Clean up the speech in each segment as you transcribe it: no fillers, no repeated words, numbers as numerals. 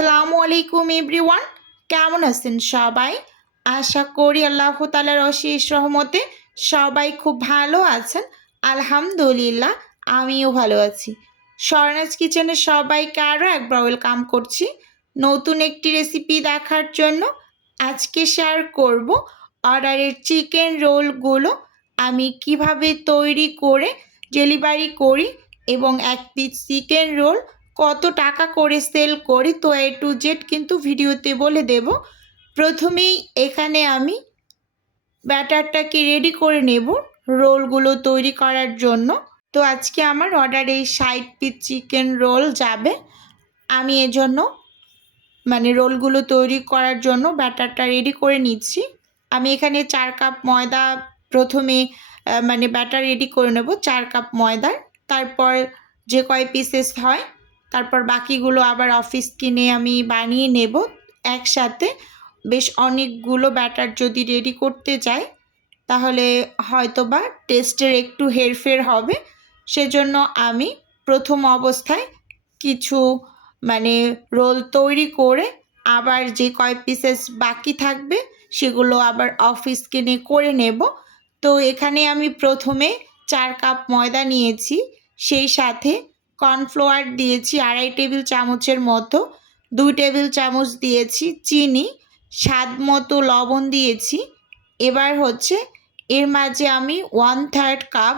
আসসালামু আলাইকুম এভরিওয়ান, কেমন আছেন সবাই? আশা করি আল্লাহ তাআলার অশেষ রহমতে সবাই খুব ভালো আছেন। আলহামদুলিল্লাহ, আমিও ভালো আছি। স্বর্ণাজ কিচেনে সবাইকে আরও একবার ওয়েলকাম করছি নতুন একটি রেসিপি দেখার জন্য। আজকে শেয়ার করব অর্ডারের চিকেন রোলগুলো আমি কিভাবে তৈরি করে ডেলিভারি করি এবং এক পিস চিকেন রোল কত টাকা করে সেল করি, তো A to Z কিন্তু ভিডিওতে বলে দেব। প্রথমেই এখানে আমি ব্যাটারটাকে রেডি করে নেব রোলগুলো তৈরি করার জন্য। তো আজকে আমার অর্ডারে 60 পিস চিকেন রোল যাবে। আমি এজন্য রোলগুলো তৈরি করার জন্য ব্যাটারটা রেডি করে নিচ্ছি। আমি এখানে 4 কাপ ময়দা প্রথমে ব্যাটার রেডি করে নেব 4 কাপ ময়দার। তারপর যে কয় পিসেস হয় তারপর বাকিগুলো আবার অফিস কিনে আমি বানিয়ে নেব একসাথে। বেশ অনেকগুলো ব্যাটার যদি রেডি করতে যাই তাহলে হয়তোবা টেস্টের একটু হেরফের হবে। সেজন্য আমি প্রথম অবস্থায় কিছু রোল তৈরি করে আবার যে কয় পিসেস বাকি থাকবে সেগুলো আবার অফিস কিনে করে নেব। তো এখানে আমি প্রথমে 4 কাপ ময়দা নিয়েছি, সেই সাথে কর্নফ্লাওয়ার দিয়েছি 2.5 টেবিল চামচের মতো, 2 টেবিল চামচ দিয়েছি চিনি, স্বাদ মতো লবণ দিয়েছি। এবার হচ্ছে এর মাঝে আমি 1/3 কাপ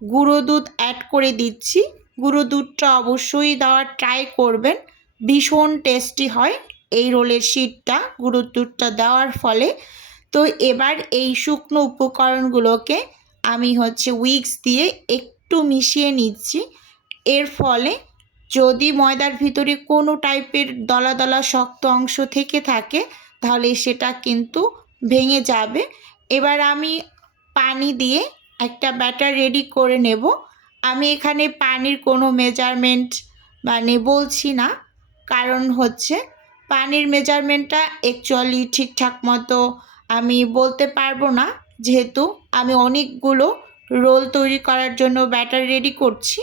গুঁড়ো দুধ অ্যাড করে দিচ্ছি। গুঁড়ো দুধটা অবশ্যই দেওয়ার ট্রাই করবেন, ভীষণ টেস্টি হয় এই রোলের শীটটা গুঁড়ো দুধটা দেওয়ার ফলে। তো এবার এই শুকনো উপকরণগুলোকে আমি উইক্স দিয়ে একটু মিশিয়ে নিচ্ছি। এর ফলে যদি ময়দার ভিতরে কোনো টাইপের দলা দলা শক্ত অংশ থেকে থাকে তাহলে সেটা কিন্তু ভেঙে যাবে। এবার আমি পানি দিয়ে একটা ব্যাটার রেডি করে নেব। আমি এখানে পানির কোনো মেজারমেন্ট বলছি না, কারণ পানির মেজারমেন্টটা অ্যাকচুয়ালি ঠিকঠাক মতো আমি বলতে পারবো না, যেহেতু আমি অনেকগুলো রোল তৈরি করার জন্য ব্যাটার রেডি করছি।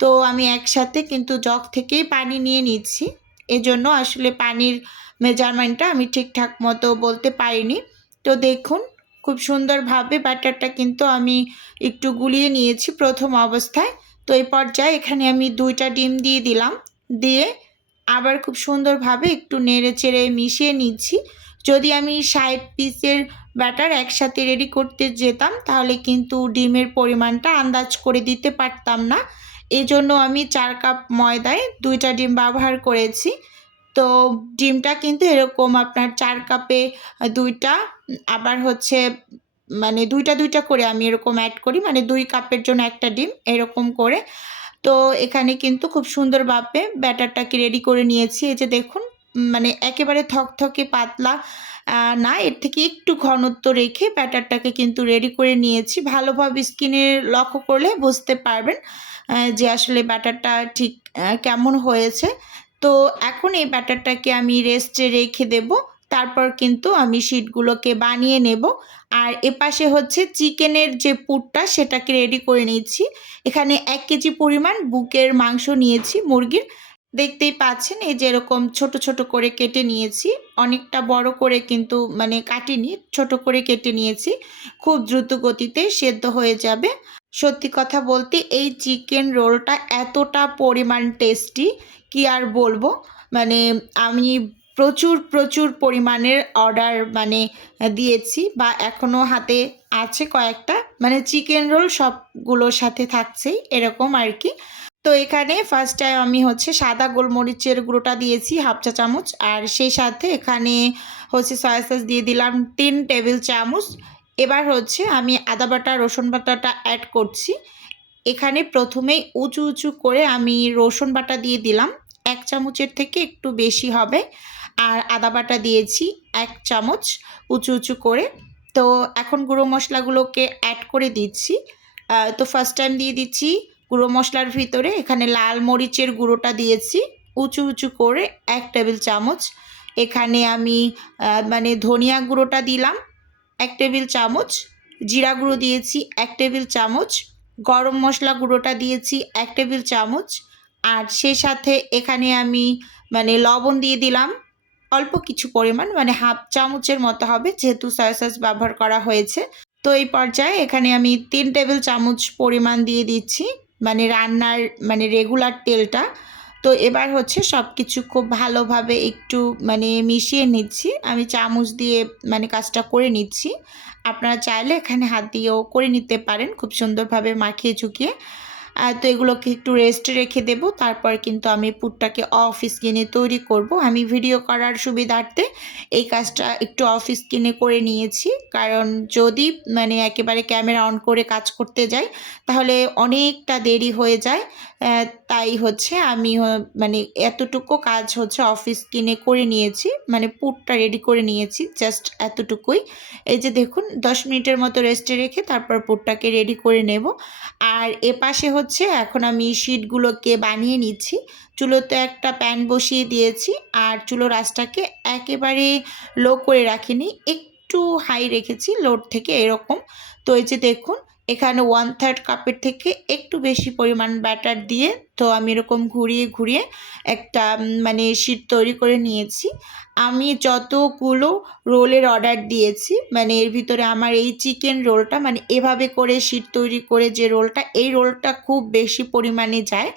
তো আমি একসাথে কিন্তু জগ থেকেই পানি নিয়ে নিচ্ছি, এজন্য আসলে পানির মেজারমেন্টটা আমি ঠিকঠাক মতো বলতে পারিনি। তো দেখুন খুব সুন্দরভাবে ব্যাটারটা কিন্তু আমি একটু গুলিয়ে নিয়েছি প্রথম অবস্থায়। তো এই পর্যায়ে এখানে আমি 2টা ডিম দিয়ে দিলাম, দিয়ে আবার খুব সুন্দরভাবে একটু নেড়ে চেড়ে মিশিয়ে নিচ্ছি। যদি আমি 60 পিসের ব্যাটার একসাথে রেডি করতে যেতাম তাহলে কিন্তু ডিমের পরিমাণটা আন্দাজ করে দিতে পারতাম না, এজন্য আমি 4 কাপ ময়দায় 2টা ডিম ব্যবহার করেছি। তো ডিমটা কিন্তু এরকম আপনার 4 কাপে 2টা, আবার দুইটা করে আমি এরকম অ্যাড করি, 2 কাপের জন্য একটা ডিম এরকম করে। তো এখানে কিন্তু খুব সুন্দরভাবে ব্যাটারটাকে রেডি করে নিয়েছি। এই যে দেখুন একেবারে থকথকে পাতলা না, এর থেকে একটু ঘনত্ব রেখে ব্যাটারটাকে কিন্তু রেডি করে নিয়েছি। ভালোভাবে স্কিনে লক্ষ্য করলে বুঝতে পারবেন যে আসলে ব্যাটারটা ঠিক কেমন হয়েছে। তো এখন এই ব্যাটারটাকে আমি রেস্টে রেখে দেব, তারপর কিন্তু আমি শিটগুলোকে বানিয়ে নেব। আর এপাশে চিকেনের যে পুরটা সেটাকে রেডি করে নিচ্ছি। এখানে 1 কেজি পরিমাণ বুকের মাংস নিয়েছি মুরগির, দেখতেই পাচ্ছেন এই যে এরকম ছোট ছোট করে কেটে নিয়েছি। অনেকটা বড় করে কিন্তু কাটিনি, ছোট করে কেটে নিয়েছি, খুব দ্রুত গতিতে সেদ্ধ হয়ে যাবে। সত্যি কথা বলতে এই চিকেন রোলটা এতটা পরিমাণ টেস্টি কি আর বলবো। আমি প্রচুর পরিমাণের অর্ডার দিয়েছি বা এখনও হাতে আছে কয়েকটা, চিকেন রোল সবগুলোর সাথে থাকছেই এরকম আর কি। তো এখানে ফার্স্ট টাইম আমি সাদা গোলমরিচের গুঁড়োটা দিয়েছি 1/2 চা চামচ, আর সেই সাথে এখানে সয়া সস দিয়ে দিলাম 3 টেবিল চামচ। এবার আমি আদা বাটা রসুন বাটাটা অ্যাড করছি। এখানে প্রথমেই উঁচু করে আমি রসুন বাটা দিয়ে দিলাম, 1 চামচের থেকে একটু বেশি হবে। আর আদা বাটা দিয়েছি 1 চামচ উঁচু করে। তো এখন গুঁড়ো মশলাগুলোকে অ্যাড করে দিচ্ছি। তো ফার্স্ট টাইম দিয়ে দিচ্ছি গুঁড়ো মশলার ভিতরে এখানে লাল মরিচের গুঁড়োটা দিয়েছি উঁচু করে 1 টেবিল চামচ। এখানে আমি ধনিয়া গুঁড়োটা দিলাম 1 টেবিল চামচ, জিরা গুঁড়ো দিয়েছি 1 টেবিল চামচ, গরম মশলা গুঁড়োটা দিয়েছি 1 টেবিল চামচ। আর সেই সাথে এখানে আমি মানে লবণ দিয়ে দিলাম অল্প কিছু পরিমাণ, মানে হাফ চামচের মতো হবে, যেহেতু সয়া সস ব্যবহার করা হয়েছে। তো এই পর্যায়ে এখানে আমি 3 টেবিল চামচ পরিমাণ দিয়ে দিচ্ছি, মানে রান্নার মানে রেগুলার তেলটা। তো এবার হচ্ছে সব কিছু খুব ভালোভাবে একটু মানে মিশিয়ে নিচ্ছি। আমি চামচ দিয়ে মানে কাজটা করে নিচ্ছি। আপনারা চাইলে এখানে হাত দিয়েও করে নিতে পারেন খুব সুন্দরভাবে মাখিয়ে চুকিয়ে। তো এগুলোকে একটু রেস্টে রেখে দেব। তারপর কিন্তু আমি পুরটাকে অফ স্ক্রিনে তৈরি করব। আমি ভিডিও করার সুবিধার্থে এই কাজটা একটু অফ স্ক্রিনে করে নিয়েছি, কারণ যদি মানে একেবারে ক্যামেরা অন করে কাজ করতে যাই তাহলে অনেকটা দেরি হয়ে যায়। তাই হচ্ছে আমি মানে এতটুকু কাজ হচ্ছে অফ স্ক্রিনে করে নিয়েছি, মানে পুরটা রেডি করে নিয়েছি, জাস্ট এতটুকুই। এই যে দেখুন 10 মিনিটের মতো রেস্টে রেখে তারপর পুরটাকে রেডি করে নেব। আর এপাশে হচ্ছে এখন আমি শিটগুলোকে বানিয়ে নিচ্ছি। চুলোতে একটা প্যান বসিয়ে দিয়েছি, আর চুলোর আঁচটাকে একেবারে লো করে রাখিনি, একটু হাই রেখেছি লোড থেকে এরকম। তো এই যে দেখুন এখানে 1/3 কাপের থেকে একটু বেশি পরিমাণ ব্যাটার দিয়ে তো আমি এরকম ঘুরিয়ে ঘুরিয়ে একটা মানে শিট তৈরি করে নিয়েছি। আমি যতগুলো রোলের অর্ডার দিয়েছি, মানে এর ভিতরে আমার এই চিকেন রোলটা, মানে এভাবে করে শিট তৈরি করে যে রোলটা, এই রোলটা খুব বেশি পরিমাণে যায়।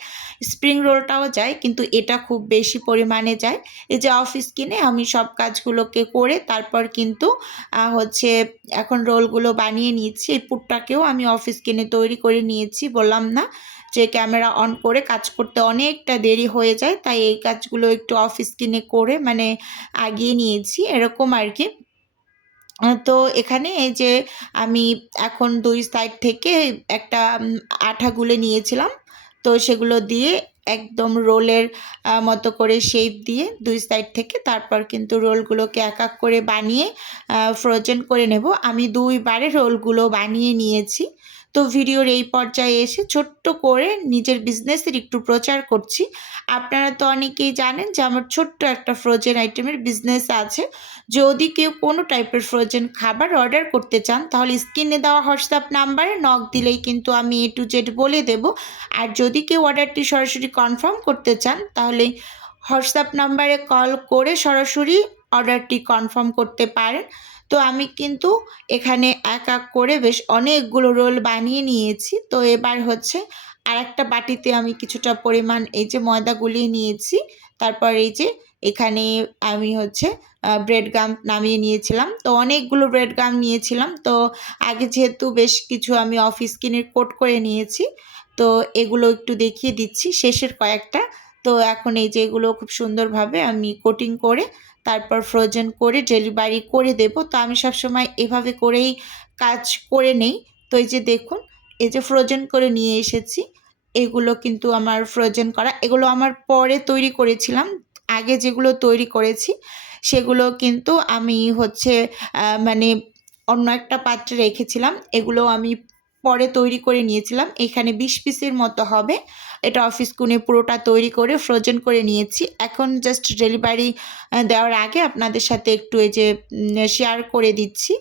স্প্রিং রোলটাও যায়, কিন্তু এটা খুব বেশি পরিমাণে যায়। এই যে অফ স্ক্রিনে আমি সব কাজগুলোকে করে তারপর কিন্তু হচ্ছে এখন রোলগুলো বানিয়ে নিয়েছি। এই পুরটাকেও আমি অফ স্ক্রিনে তৈরি করে নিয়েছি। বললাম না যে ক্যামেরা অন করে কাজ করতে অনেকটা দেরি হয়ে যায়, তাই এই কাজগুলো একটু অফ স্ক্রিনে করে মানে আগিয়ে নিয়েছি এরকম আর কি। তো এখানে এই যে আমি এখন 2 সাইড থেকে একটা আঠা গুলে নিয়েছিলাম, তো সেগুলো দিয়ে একদম রোলের মতো করে শেপ দিয়ে 2 সাইড থেকে তারপর কিন্তু রোলগুলোকে এক এক করে বানিয়ে ফ্রোজেন করে নেব। আমি 2 বারে রোলগুলো বানিয়ে নিয়েছি। তো ভিডিওর এই পর্যায়ে এসে ছোট্ট করে নিজের বিজনেসের একটু প্রচার করছি। আপনারা তো অনেকেই জানেন যে আমার ছোট্ট একটা ফ্রোজেন আইটেমের বিজনেস আছে। যদি কেউ কোনো টাইপের ফ্রোজেন খাবার অর্ডার করতে চান তাহলে স্ক্রিনে দেওয়া হোয়াটসঅ্যাপ নাম্বারে নক দিলেই কিন্তু আমি A to Z বলে দেব। আর যদি কেউ অর্ডারটি সরাসরি কনফার্ম করতে চান তাহলে হোয়াটসঅ্যাপ নাম্বারে কল করে সরাসরি অর্ডারটি কনফার্ম করতে পারেন। তো আমি কিন্তু এখানে এক এক করে বেশ অনেকগুলো রোল বানিয়ে নিয়েছি। তো এবার হচ্ছে আরেকটা বাটিতে আমি কিছুটা পরিমাণ এই যে ময়দা গুলিয়ে নিয়েছি। তারপর এই যে এখানে আমি হচ্ছে ব্রেড গাম নামিয়ে নিয়েছিলাম। তো অনেকগুলো ব্রেড গাম নিয়েছিলাম। তো আগে যেহেতু বেশ কিছু আমি অফ স্ক্রিনে কোট করে নিয়েছি, তো এগুলো একটু দেখিয়ে দিচ্ছি শেষের কয়েকটা। তো এখন এই যে এগুলো খুব সুন্দরভাবে আমি কোটিং করে তারপর ফ্রোজেন করে ডেলিভারি করে দেব। তো আমি সবসময় এভাবে করেই কাজ করে নেই। তো এই যে দেখুন এই যে ফ্রোজেন করে নিয়ে এসেছি, এগুলো কিন্তু আমার ফ্রোজেন করা, এগুলো আমার পরে তৈরি করেছিলাম। আগে যেগুলো তৈরি করেছি সেগুলো কিন্তু আমি হচ্ছে মানে অন্য একটা পাত্রে রেখেছিলাম। এগুলো আমি পরে তৈরি করে নিয়েছিলাম। এখানে 20 পিসের মতো হবে। এটা অফিস কোণে পুরোটা তৈরি করে ফ্রোজেন করে নিয়েছি। এখন জাস্ট ডেলিভারি দেওয়ার আগে আপনাদের সাথে একটু এই যে শেয়ার করে দিচ্ছি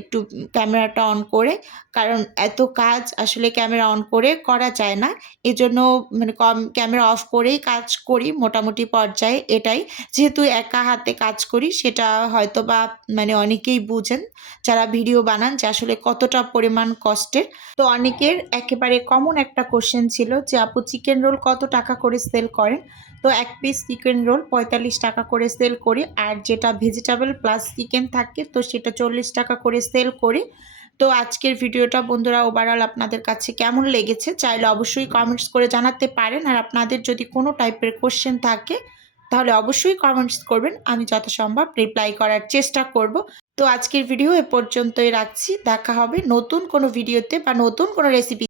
একটু ক্যামেরাটা অন করে। কারণ এত কাজ আসলে ক্যামেরা অন করে করা যায় না। এজন্য মানে ক্যামেরা অফ করেই কাজ করি মোটামুটি পর্যায়ে এটাই। যেহেতু একা হাতে কাজ করি সেটা হয়তোবা মানে অনেকেই বুঝেন যারা ভিডিও বানান যে আসলে কতটা পরিমাণ কষ্টের। তো অনেকের একেবারে কমন একটা কোশ্চেন ছিল যে আপু চিকেন রোল কত টাকা করে সেল করেন? তো 1 পিস চিকেন রোল 45 টাকা করে সেল করি, আর যেটা ভেজিটেবল প্লাস চিকেন থাকে তো সেটা 40 টাকা করে সেল করি। তো আজকের ভিডিওটা বন্ধুরা ওভারঅল আপনাদের কাছে কেমন লেগেছে চাইলে অবশ্যই কমেন্টস করে জানাতে পারেন। আর আপনাদের যদি কোনো টাইপের কোশ্চেন থাকে তাহলে অবশ্যই কমেন্টস করবেন, আমি যথাসম্ভব রিপ্লাই করার চেষ্টা করব। তো আজকের ভিডিও এ পর্যন্তই রাখছি। দেখা হবে নতুন কোনো ভিডিওতে বা নতুন কোনো রেসিপি।